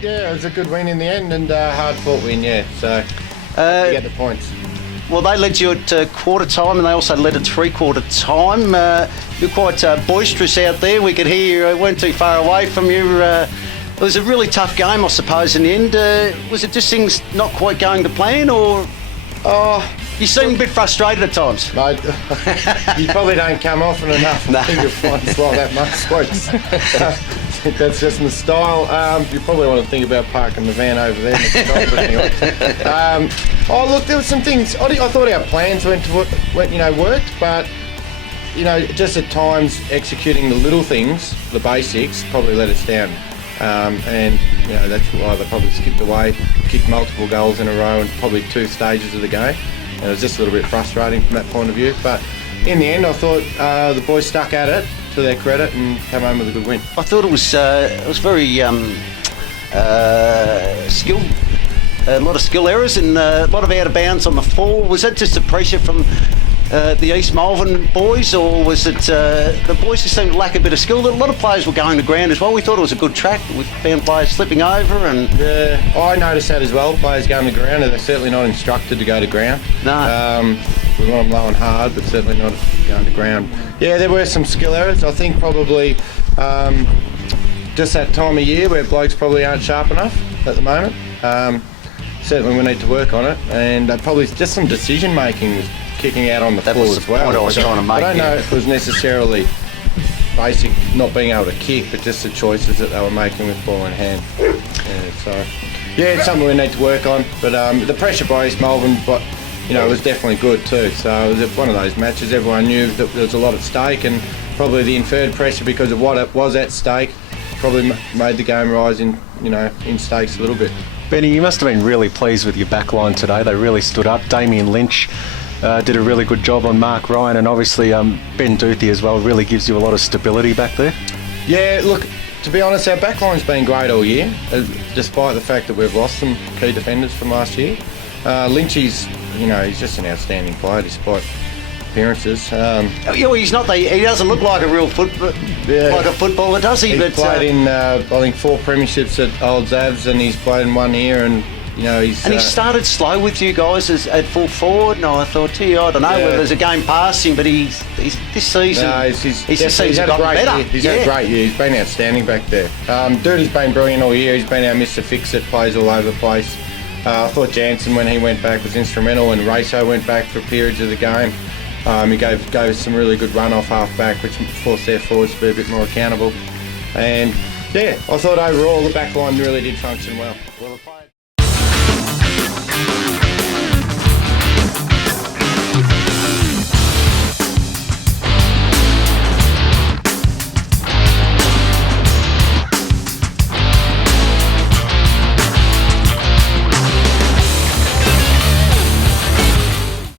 Yeah, it was a good win in the end and hard-fought win, yeah. So you get the points. Well, they led you at quarter time and they also led at three-quarter time. You're quite boisterous out there. We could hear you weren't too far away from you. It was a really tough game, I suppose, in the end. Was it just things not quite going to plan, or you seem a bit frustrated at times? Mate, you probably don't come often enough and think of fights like that much, folks. That's just my style. You probably want to think about parking the van over there. But anyway. Look, there were some things. I thought our plans worked, but just at times executing the little things, the basics, probably let us down. And that's why they probably skipped away, kicked multiple goals in a row, and probably 2 stages of the game. And it was just a little bit frustrating from that point of view. But in the end, I thought the boys stuck at it, to their credit, and came home with a good win. I thought it was very skilled. A lot of skill errors and a lot of out of bounds on the fall. Was that just the pressure from the East Malvern boys, or was it the boys just seemed to lack a bit of skill? A lot of players were going to ground as well. We thought it was a good track. We found players slipping over, and yeah, I noticed that as well. Players going to ground, and they're certainly not instructed to go to ground. No. We want them low and hard, but certainly not going to ground. Yeah, there were some skill errors. I think probably just that time of year where blokes probably aren't sharp enough at the moment. Certainly we need to work on it, and probably just some decision making was kicking out on the floor as well. Point I was trying to make. I don't know if it was necessarily basic not being able to kick, but just the choices that they were making with ball in hand. Yeah, it's something we need to work on. But the pressure by East Melbourne, it was definitely good too. So it was one of those matches. Everyone knew that there was a lot at stake, and probably the inferred pressure because of what it was at stake probably made the game rise in stakes a little bit. Benny, you must have been really pleased with your back line today. They really stood up. Damien Lynch did a really good job on Mark Ryan, and obviously Ben Duthie as well really gives you a lot of stability back there. Yeah, look, to be honest, our back line's been great all year, despite the fact that we've lost some key defenders from last year. Lynchy's, he's just an outstanding player despite appearances. He's not. He doesn't look like a real footballer, does he? He's played in, I think, 4 premierships at Old Zavs, and he's played in 1 here, and he's. And he started slow with you guys at full forward, and I thought, I don't know whether there's a game past him, but he's this season. No, he's had a great year. He's had a great year. He's been outstanding back there. Duty's been brilliant all year. He's been our Mr. Fix-It, plays all over the place. I thought Jansen, when he went back, was instrumental, and Raso went back for periods of the game. He gave some really good run off half back, which forced their forwards to be a bit more accountable. And yeah, I thought overall the back line really did function well.